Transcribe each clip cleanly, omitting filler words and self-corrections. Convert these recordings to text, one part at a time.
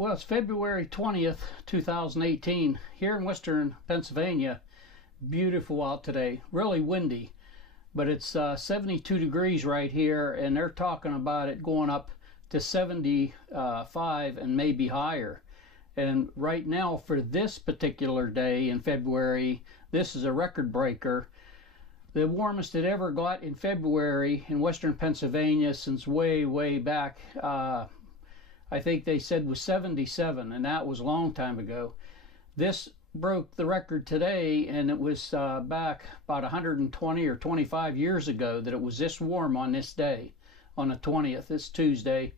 Well, it's February 20th, 2018, here in western Pennsylvania. Beautiful out today, really windy, but it's 72 degrees right here, and they're talking about it going up to 75 and maybe higher. And right now, for this particular day in February, this is a record breaker. The warmest it ever got in February in western Pennsylvania since way back. I think they said was 77, and that was a long time ago. This broke the record today, and it was back about 120 or 25 years ago that it was this warm on this day, on the 20th, this Tuesday.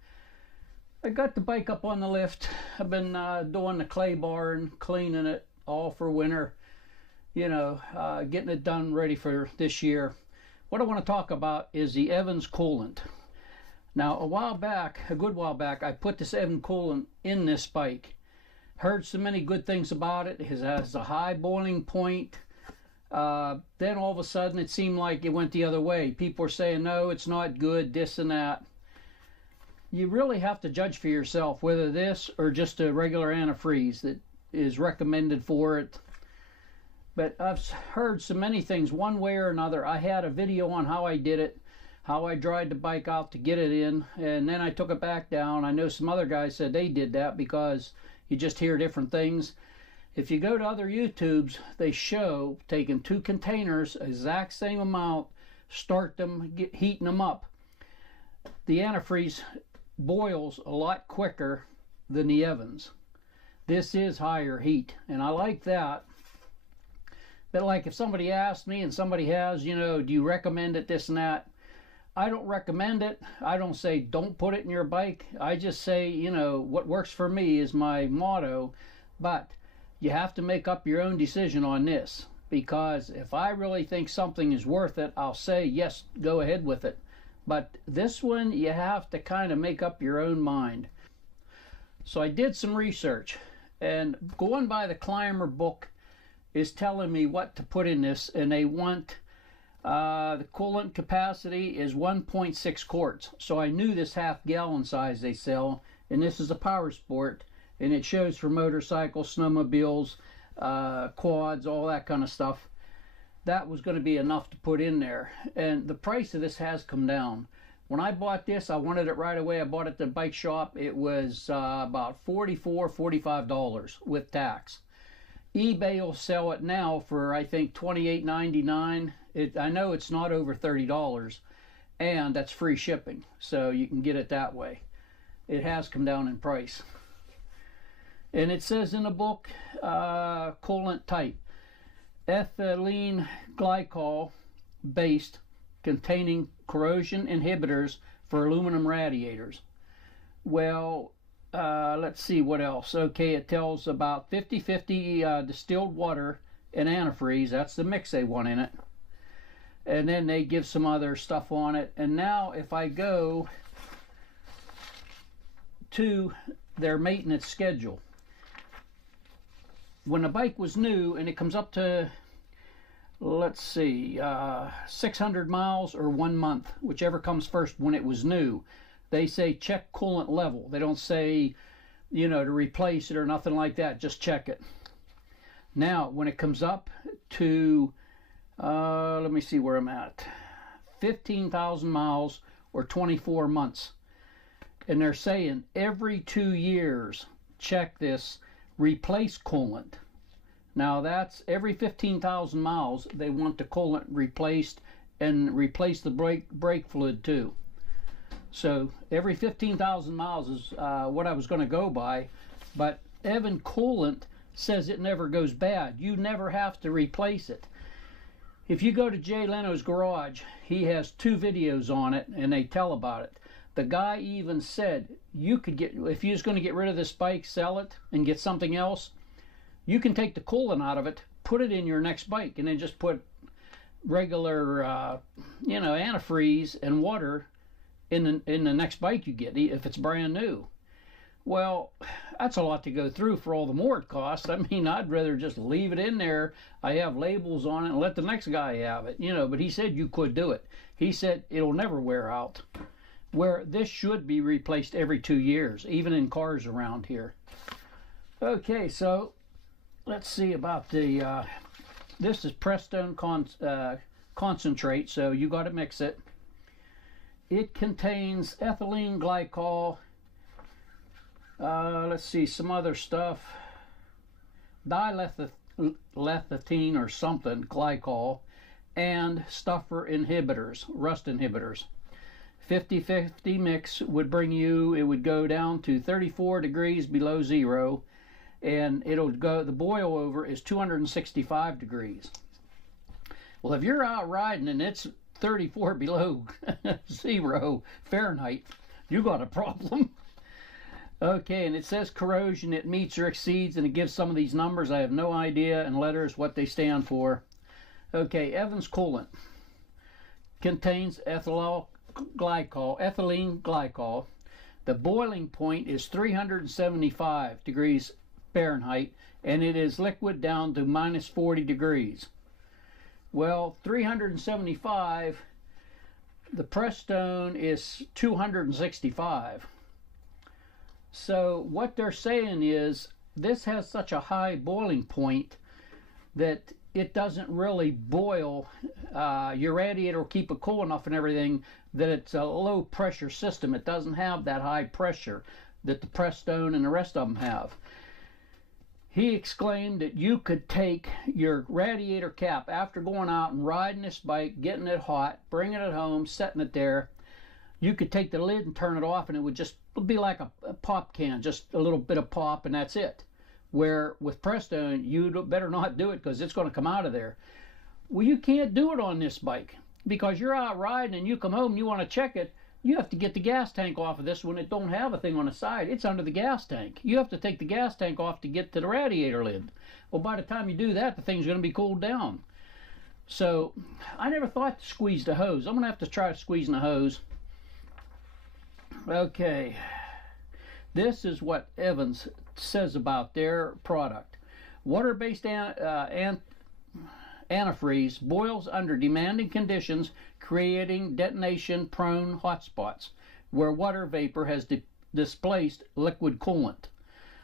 I got the bike up on the lift. I've been doing the clay barn, cleaning it all for winter, getting it done ready for this year. What I want to talk about is the Evans Coolant. Now, a good while back, I put this Evans Coolant in this bike. Heard so many good things about it. It has a high boiling point. Then all of a sudden, it seemed like it went the other way. People were saying, no, it's not good, this and that. You really have to judge for yourself whether this or just a regular antifreeze that is recommended for it. But I've heard so many things one way or another. I had a video on how I did it, how I dried the bike out to get it in, and then I took it back down. I know some other guys said they did that because you just hear different things. If you go to other YouTubes, they show taking 2 containers, exact same amount, start them, heating them up. The antifreeze boils a lot quicker than the Evans. This is higher heat, and I like that. But like if somebody asked me and somebody has, do you recommend it, this and that? I don't recommend it. I don't say don't put it in your bike. I just say, what works for me is my motto. But you have to make up your own decision on this, because if I really think something is worth it, I'll say yes, go ahead with it. But this one, you have to kind of make up your own mind. So I did some research, and going by the Climber book is telling me what to put in this, and they want the coolant capacity is 1.6 quarts. So I knew this half-gallon size they sell, and this is a power sport, and it shows for motorcycles, snowmobiles, quads, all that kind of stuff. That was going to be enough to put in there, and the price of this has come down. When I bought this, I wanted it right away. I bought it at the bike shop. It was about $45 with tax. eBay will sell it now for, I think, $28.99. I know it's not over $30, and that's free shipping, so you can get it that way. It has come down in price. And it says in the book, coolant type, ethylene glycol based, containing corrosion inhibitors for aluminum radiators. Well, let's see what else. Okay, it tells about 50-50 distilled water and antifreeze. That's the mix they want in it. And then they give some other stuff on it. And now if I go to their maintenance schedule, when the bike was new and it comes up to, let's see, 600 miles or 1 month, whichever comes first when it was new, they say check coolant level. They don't say, to replace it or nothing like that. Just check it. Now, when it comes up to, let me see where I'm at, 15,000 miles or 24 months. And they're saying every 2 years, check this, replace coolant. Now that's every 15,000 miles they want the coolant replaced, and replace the brake fluid too. So every 15,000 miles is what I was going to go by, but Evans Coolant says it never goes bad. You never have to replace it. If you go to Jay Leno's garage, he has 2 videos on it, and they tell about it. The guy even said you could get, if you're just going to get rid of this bike, sell it and get something else, you can take the coolant out of it, put it in your next bike, and then just put regular, antifreeze and water in the next bike you get, if it's brand new. Well, that's a lot to go through for all the more it costs. I mean, I'd rather just leave it in there. I have labels on it and let the next guy have it, But he said you could do it. He said it'll never wear out. where this should be replaced every 2 years, even in cars around here. Okay, so let's see about the, this is Prestone concentrate, so you got to mix it. It contains ethylene glycol, let's see, some other stuff, dilethythene or something, glycol, and stuffer inhibitors, rust inhibitors. 50-50 mix would bring you, it would go down to 34 degrees below zero, and it'll go, the boil over is 265 degrees. Well, if you're out riding and it's 34 below zero Fahrenheit, you got a problem. Okay, and it says corrosion, it meets or exceeds, and it gives some of these numbers. I have no idea, and letters, what they stand for. Okay, Evans Coolant contains ethylene glycol. The boiling point is 375 degrees Fahrenheit, and it is liquid down to minus 40 degrees. Well, 375, the Prestone is 265. So what they're saying is this has such a high boiling point that it doesn't really boil. Your radiator will keep it cool enough and everything that it's a low pressure system. It doesn't have that high pressure that the Prestone and the rest of them have. He exclaimed that you could take your radiator cap after going out and riding this bike, getting it hot, bringing it home, setting it there. You could take the lid and turn it off, and it would just be like a pop can, just a little bit of pop, and that's it. Where with Prestone, you better not do it because it's going to come out of there. Well, you can't do it on this bike because you're out riding and you come home and you want to check it. You have to get the gas tank off of this when it don't have a thing on the side. It's under the gas tank. You have to take the gas tank off to get to the radiator lid. Well, by the time you do that, the thing's going to be cooled down. So I never thought to squeeze the hose. I'm going to have to try squeezing the hose. Okay, this is what Evans says about their product. Water-based antifreeze boils under demanding conditions, creating detonation-prone hotspots where water vapor has displaced liquid coolant.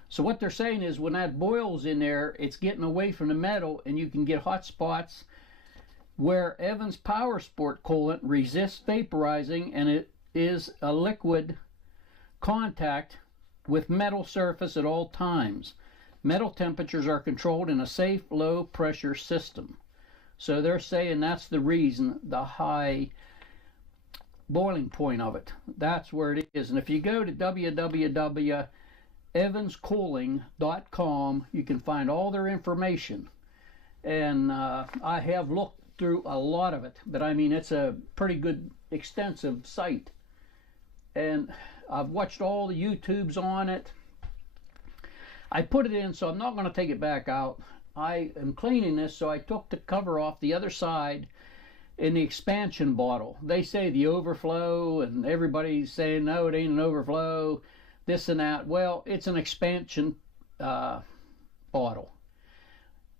So what they're saying is when that boils in there, it's getting away from the metal, and you can get hot spots where Evans Power Sport coolant resists vaporizing, and it is a liquid contact with metal surface at all times. Metal temperatures are controlled in a safe low pressure system. So they're saying that's the reason, the high boiling point of it. That's where it is. And if you go to www.evanscooling.com, you can find all their information. And I have looked through a lot of it, but I mean, it's a pretty good extensive site. And I've watched all the YouTubes on it. I put it in, so I'm not going to take it back out. I am cleaning this, so I took the cover off the other side in the expansion bottle. They say the overflow, and everybody's saying, no, it ain't an overflow, this and that. Well, it's an expansion bottle.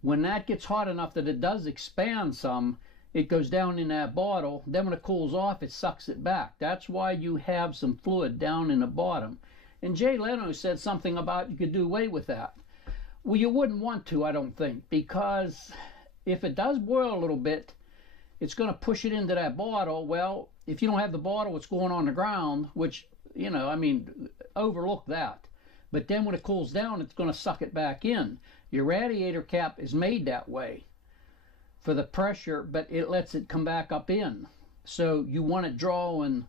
When that gets hot enough that it does expand some, it goes down in that bottle. Then when it cools off, it sucks it back. That's why you have some fluid down in the bottom. And Jay Leno said something about you could do away with that. Well, you wouldn't want to, I don't think, because if it does boil a little bit, it's going to push it into that bottle. Well, if you don't have the bottle, it's going on the ground, which, you know, I mean, overlook that. But then when it cools down, it's going to suck it back in. Your radiator cap is made that way for the pressure, but it lets it come back up in. So you want it drawing,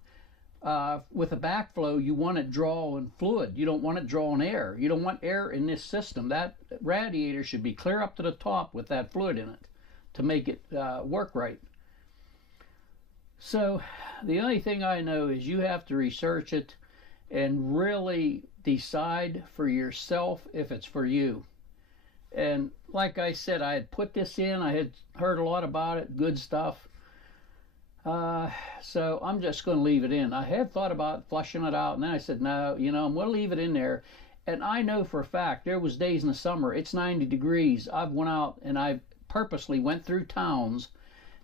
with a backflow, you want it drawing fluid. You don't want it drawing air. You don't want air in this system. That radiator should be clear up to the top with that fluid in it to make it work right. So the only thing I know is you have to research it and really decide for yourself if it's for you. And like I said, I had put this in. I had heard a lot about it, good stuff. So I'm just going to leave it in. I had thought about flushing it out, and then I said, no, you know, I'm going to leave it in there. And I know for a fact there was days in the summer, it's 90 degrees. I've went out and I purposely went through towns,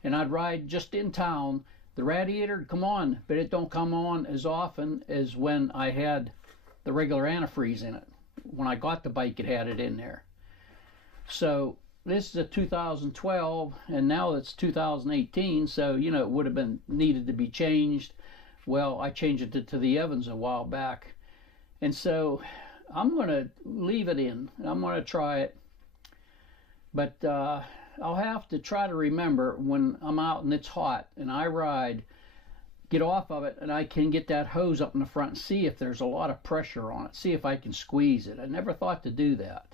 and I'd ride just in town The radiator would come on, but it don't come on as often as when I had the regular antifreeze in it. When I got the bike, it had it in there. So this is a 2012, and now it's 2018, so you know it would have been needed to be changed. Well, I changed it to the Evans a while back, and so I'm going to leave it in. I'm going to try it, but I'll have to try to remember when I'm out and it's hot and I ride, get off of it, and I can get that hose up in the front and see if there's a lot of pressure on it, see if I can squeeze it. I never thought to do that.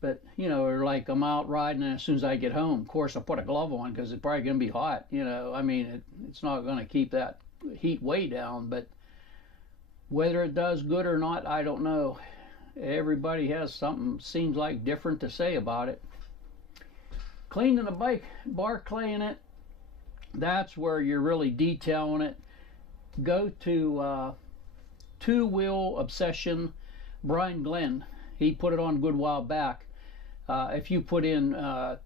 But, you know, or like I'm out riding, and as soon as I get home, of course, I put a glove on because it's probably going to be hot. You know, I mean, it's not going to keep that heat way down, but whether it does good or not, I don't know. Everybody has something, seems like, different to say about it. Cleaning the bike, bar claying it, that's where you're really detailing it. Go to Two Wheel Obsession, Brian Glenn. He put it on a good while back. If you put in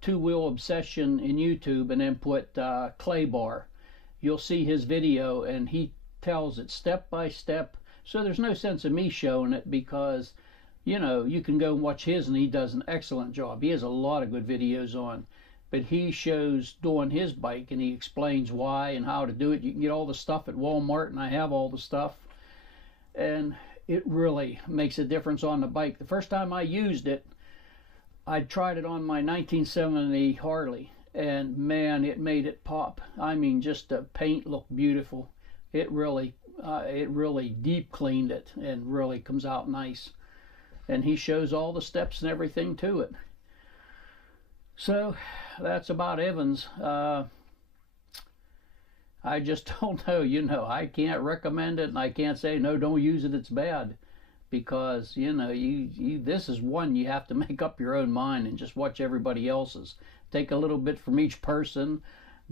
Two Wheel Obsession in YouTube and then put clay bar, you'll see his video, and he tells it step by step. So there's no sense of me showing it because, you know, you can go and watch his, and he does an excellent job. He has a lot of good videos on, but he shows doing his bike, and he explains why and how to do it. You can get all the stuff at Walmart, and I have all the stuff, and it really makes a difference on the bike. The first time I used it, I tried it on my 1970 Harley, and man, it made it pop. I mean, just the paint looked beautiful. It really deep cleaned it and really comes out nice. And he shows all the steps and everything to it. So that's about Evans. I just don't know, you know, I can't recommend it, and I can't say, no, don't use it, it's bad. Because, you know, this is one you have to make up your own mind and just watch everybody else's. Take a little bit from each person,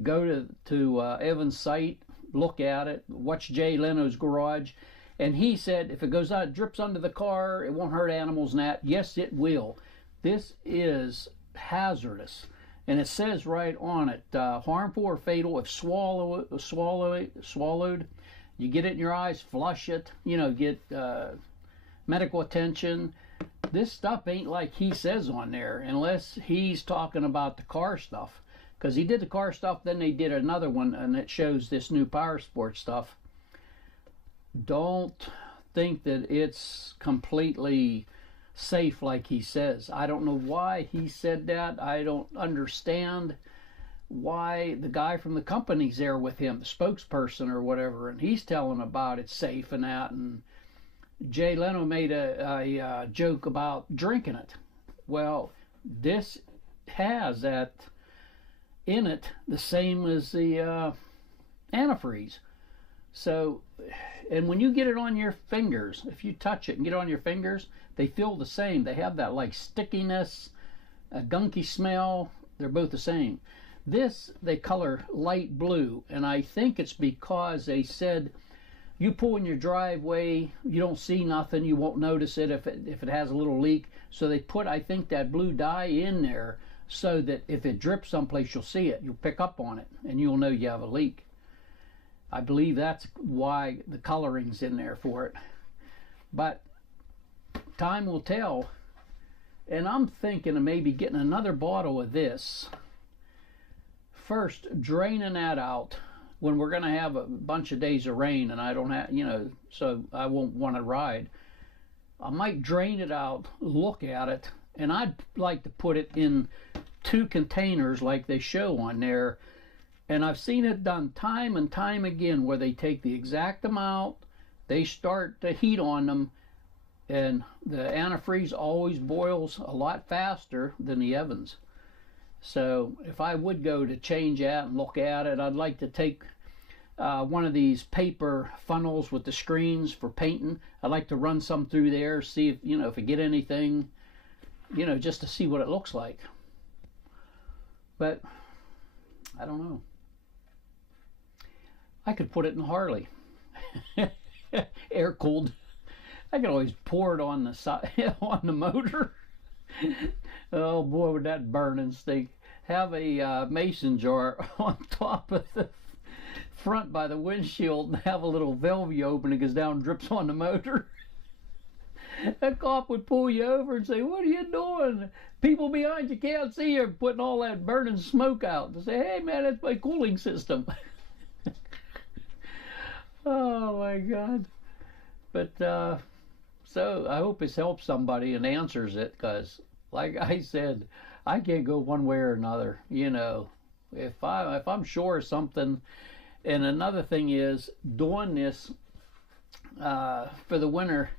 go to Evans' site, look at it, watch Jay Leno's garage, and he said if it goes out, drips under the car, it won't hurt animals and that. Yes, it will. This is hazardous. And it says right on it, harmful or fatal if swallowed. You get it in your eyes, flush it, you know, get medical attention. This stuff ain't like he says on there, unless he's talking about the car stuff. Because he did the car stuff, then they did another one, and it shows this new power sport stuff. Don't think that it's completely safe like he says. I don't know why he said that. I don't understand why the guy from the company's there with him, the spokesperson or whatever, and he's telling about it's safe and that. And Jay Leno made a joke about drinking it. Well, this has that in it the same as the antifreeze. So, and when you get it on your fingers, if you touch it and get it on your fingers, they feel the same. They have that like stickiness, a gunky smell. They're both the same. This, they color light blue, and I think it's because they said you pull in your driveway, you don't see nothing, you won't notice it if it has a little leak. So they put, I think, that blue dye in there so that if it drips someplace, you'll see it. You'll pick up on it, and you'll know you have a leak. I believe that's why the coloring's in there for it. But time will tell. And I'm thinking of maybe getting another bottle of this. First, draining that out when we're going to have a bunch of days of rain and I don't have, you know, so I won't want to ride. I might drain it out, look at it, and I'd like to put it in 2 containers like they show on there. And I've seen it done time and time again where they take the exact amount, they start the heat on them, and the antifreeze always boils a lot faster than the Evans. So if I would go to change that and look at it, I'd like to take one of these paper funnels with the screens for painting. I'd like to run some through there, see if, you know, if I get anything, you know, just to see what it looks like. But I don't know. I could put it in Harley. Air cooled. I could always pour it on the side, on the motor. Oh boy, would that burn and stink. Have a mason jar on top of front by the windshield and have a little valve open that goes down and drips on the motor. A cop would pull you over and say, "What are you doing? People behind you can't see you putting all that burning smoke out." And say, "Hey man, that's my cooling system." Oh my God. But so I hope this helps somebody and answers it, because like I said, I can't go one way or another. You know, if I'm sure of something. And another thing is doing this for the winter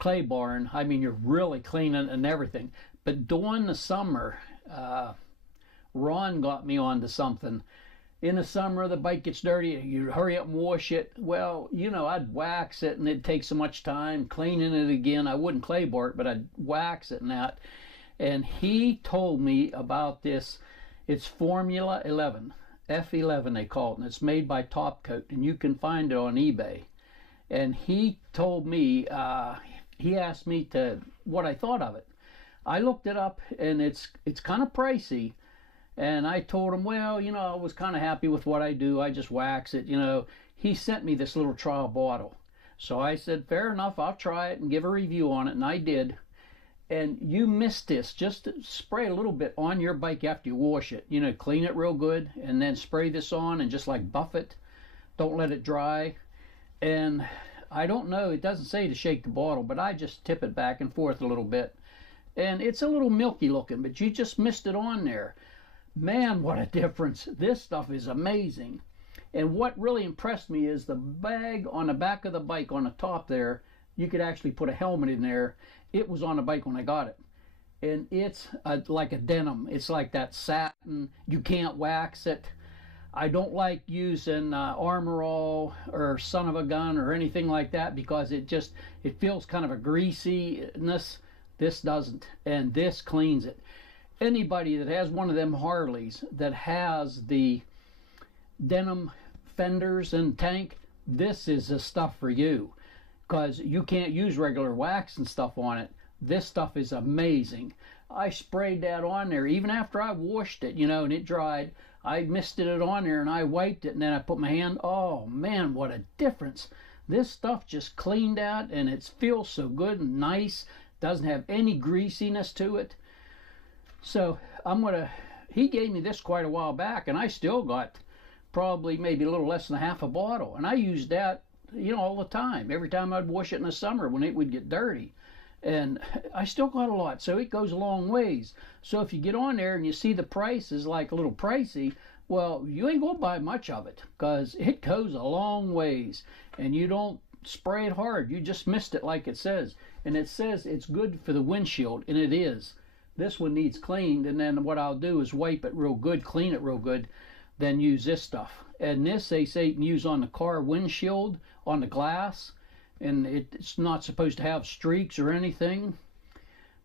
clay barn. I mean, you're really cleaning and everything. But during the summer, Ron got me onto something. In the summer, the bike gets dirty. You hurry up and wash it. Well, you know, I'd wax it, and it'd take so much time cleaning it again. I wouldn't clay bar it, but I'd wax it and that. And he told me about this. It's Formula 11, F11 they call it, and it's made by Top Coat, and you can find it on eBay. And he told me, he asked me what I thought of it. I looked it up, and it's kind of pricey. And I told him, well, you know, I was kind of happy with what I do. I just wax it, you know. He sent me this little trial bottle. So I said, fair enough, I'll try it and give a review on it. And I did. And you missed this. Just spray a little bit on your bike after you wash it. You know, clean it real good. And then spray this on and just like buff it. Don't let it dry. And I don't know, it doesn't say to shake the bottle, but I just tip it back and forth a little bit. And it's a little milky looking, but you just missed it on there. Man, what a difference. This stuff is amazing. And what really impressed me is the bag on the back of the bike on the top there. You could actually put a helmet in there. It was on the bike when I got it. And it's like a denim. It's like that satin. You can't wax it. I don't like using Armor All or Son of a Gun or anything like that, because it feels kind of a greasiness. This doesn't. And this cleans it. Anybody that has one of them Harleys that has the denim fenders and tank, this is the stuff for you, because you can't use regular wax and stuff on it. This stuff is amazing. I sprayed that on there even after I washed it, you know, and it dried. I misted it on there and I wiped it, and then I put my hand. Oh man, what a difference. This stuff just cleaned out, and it feels so good and nice. Doesn't have any greasiness to it. So he gave me this quite a while back, and I still got probably maybe a little less than half a bottle. And I used that, you know, all the time. Every time I'd wash it in the summer when it would get dirty. And I still got a lot, so it goes a long ways. So if you get on there and you see the price is like a little pricey, well, you ain't gonna buy much of it, because it goes a long ways. And you don't spray it hard. You just mist it like it says. And it says it's good for the windshield, and it is. This one needs cleaned, and then what I'll do is wipe it real good, clean it real good, then use this stuff. And this, they say you can use on the car windshield, on the glass, and it's not supposed to have streaks or anything.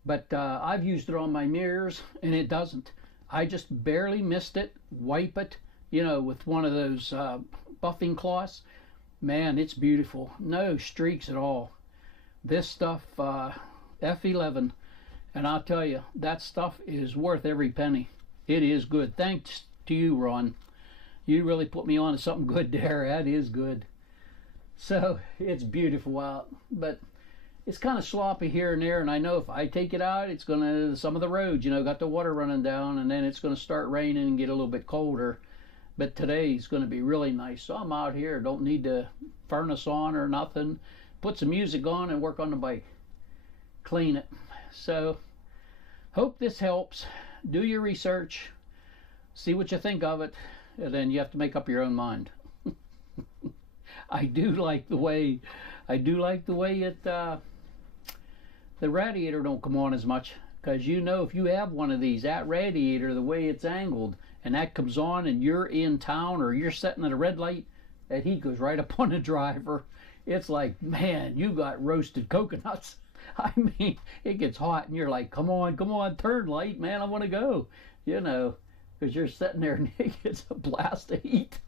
But I've used it on my mirrors, and it doesn't. I just barely mist it, wipe it, you know, with one of those buffing cloths. Man, it's beautiful. No streaks at all. This stuff, F11, and I'll tell you, that stuff is worth every penny. It is good. Thanks to you, Ron. You really put me on to something good there. That is good. So, it's beautiful out, but it's kind of sloppy here and there, and I know if I take it out, it's going to, some of the roads, you know, got the water running down, and then it's going to start raining and get a little bit colder. But today's going to be really nice. So I'm out here, don't need the furnace on or nothing. Put some music on and work on the bike. Clean it. So, hope this helps. Do your research. See what you think of it. And then you have to make up your own mind. I do like the way it, the radiator don't come on as much. Because you know, if you have one of these, that radiator, the way it's angled, and that comes on and you're in town or you're sitting at a red light, that heat goes right up on the driver. It's like, man, you got roasted coconuts. I mean, it gets hot and you're like, come on, turn light, man, I want to go. You know, because you're sitting there and it gets a blast of heat.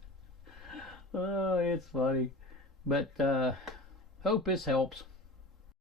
Oh, it's funny. But hope this helps.